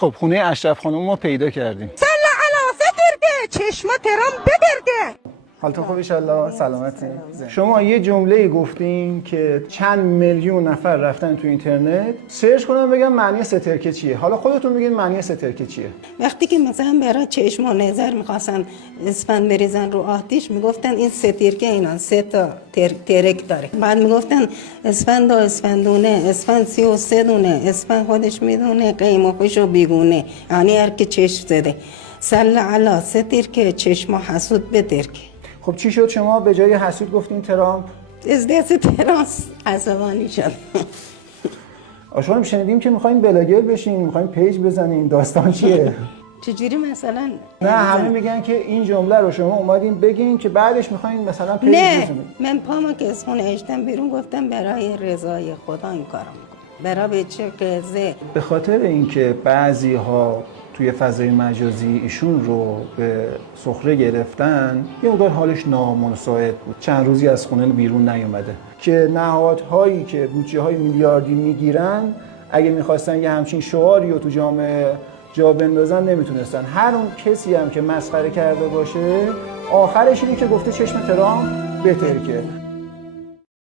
خب خونه اشرف خانم ما پیدا کردیم. سلا علا فترده چشم ترام ببرده. حالتون خوب انشالله؟ سلامتی؟ شما یه جمله گفتین که چند میلیون نفر رفتن تو اینترنت سرچ کنن بگن معنی سترکه چیه. حالا خودتون بگین معنی سترکه چیه. وقتی که مثلا برای چشم و نظر میخواستن اسفند بریزن رو آتیش میگفتن این سترکه اینا 3 تا ترک داره. بعد میگفتن اسفند و اسفندونه، اسفند 33 دونه، اسفند خودش میدونه قیم و خوش و بیگونه، یعنی هر که چشم زده. سل علا سترکه چشم و حسود بترکه. خب چی شد شما به جای حسود گفتین ترامپ؟ از دست تراس عصبانی شد. آشوان شنیدیم که میخواین بلاگر بشین، میخواین پیج بزنین، داستان چیه؟ چجوری مثلا؟ نه همه میگن که این جمله رو شما اومدین بگین که بعدش میخواین مثلا پیج نه بزنین. من پامو که از خونه اشتم بیرون گفتم برای رضای خدا این کارو میکنم. برای بچه که به خاطر اینکه بعضی ها توی فضای مجازی ایشون رو به سخره گرفتن یه مقدار حالش نامناسب بود. چند روزی از خونه بیرون نیومده که نهادهایی که بودجه های میلیاردی میگیرن اگه میخواستن یه همچین شعاری رو تو جامعه جا بندازن نمیتونستن. هر اون کسی هم که مسخره کرده باشه آخرش اینه که گفته چشم ترامپ بترکه.